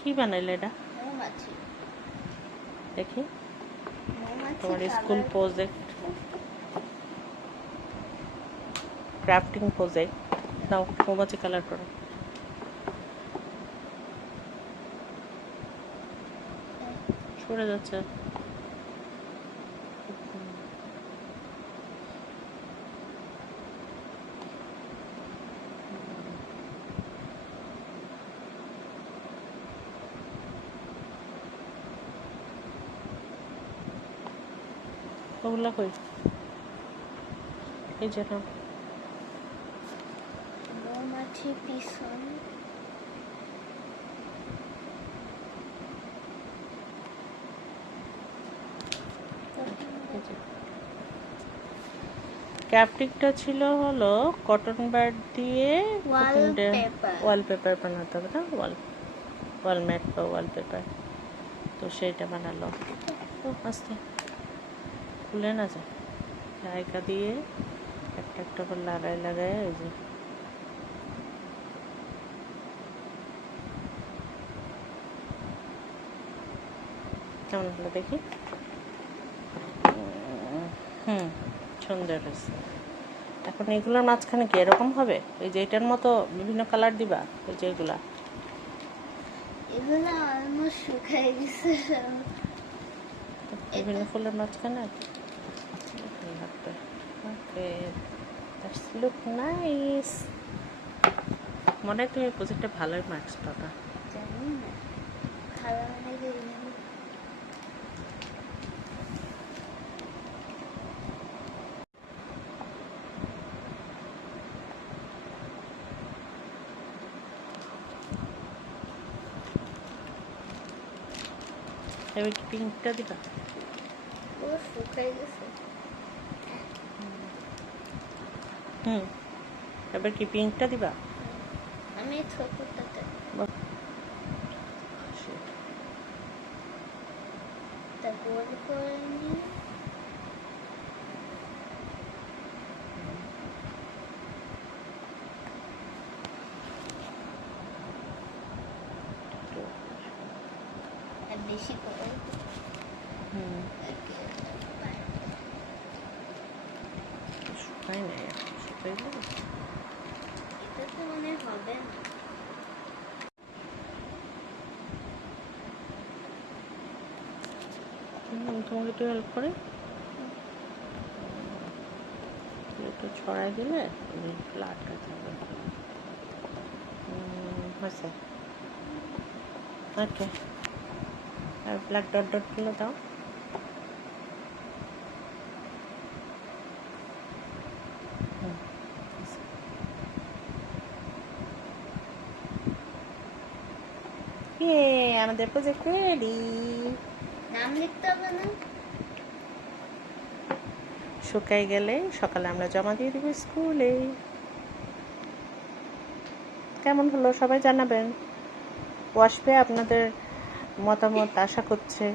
কি বানাইলে এটা মৌমাছি দেখি মৌমাছি তোমার স্কুল প্রজেক্ট ক্রাফটিং প্রজেক্ট নাও মৌমাছি কালার করো সরে যাচ্ছে ওগুলা কই এই যে নাও মৌমাছি পিছন ক্রাফটিংটা ছিল হলো কটন বাড দিয়ে ওয়ালপেপার ওয়ালপেপার বানাতে হবে না ওয়ালম্যাট বা ওয়ালপেপার তো সেইটা বানালো আস্তে খুলে না যায় জায়গা দিয়ে একটা একটা করে লাগায় এই যে কেমন হলো দেখি সুন্দর হয়েছে এখন এগুলোর মাঝখানে কি এরকম হবে ওই যে এটার মতো বিভিন্ন কালার দিবা ওই যে এগুলো অলমোস্ট শুকিয়ে গেছে বিভিন্ন ফুলের মাঝখানে লাগবে ওকে দ্যাটস লুক নাইস মনে হয় তুমি প্রজেক্টে ভালোই মার্কস পাবা জানি না ভালো লাগে এবার কি পিঙ্কটা দিবা ও শুকিয়ে গেছে এবার কি পিঙ্কটা দিবা আমি ছোটটাতে তা গোল করে নিয়ে বেশি করে শুকাই নাই শুকাইলে এটা তো মনে হবে না তোমাকে একটু হেল্প করে একটু ছড়াই দিলে ফ্লাটটা থাকবে হয়েছে ওকে আর ব্ল্যাক ডট ডটগুলো দাও আমাদের প্রজেক্ট রেডি নাম লিখতে হবে না শুকাই গেলে সকালে আমরা জমা দিয়ে দিব স্কুলে কেমন হলো সবাই জানাবেন ওয়াশপে আপনাদের মতামত আশা করছে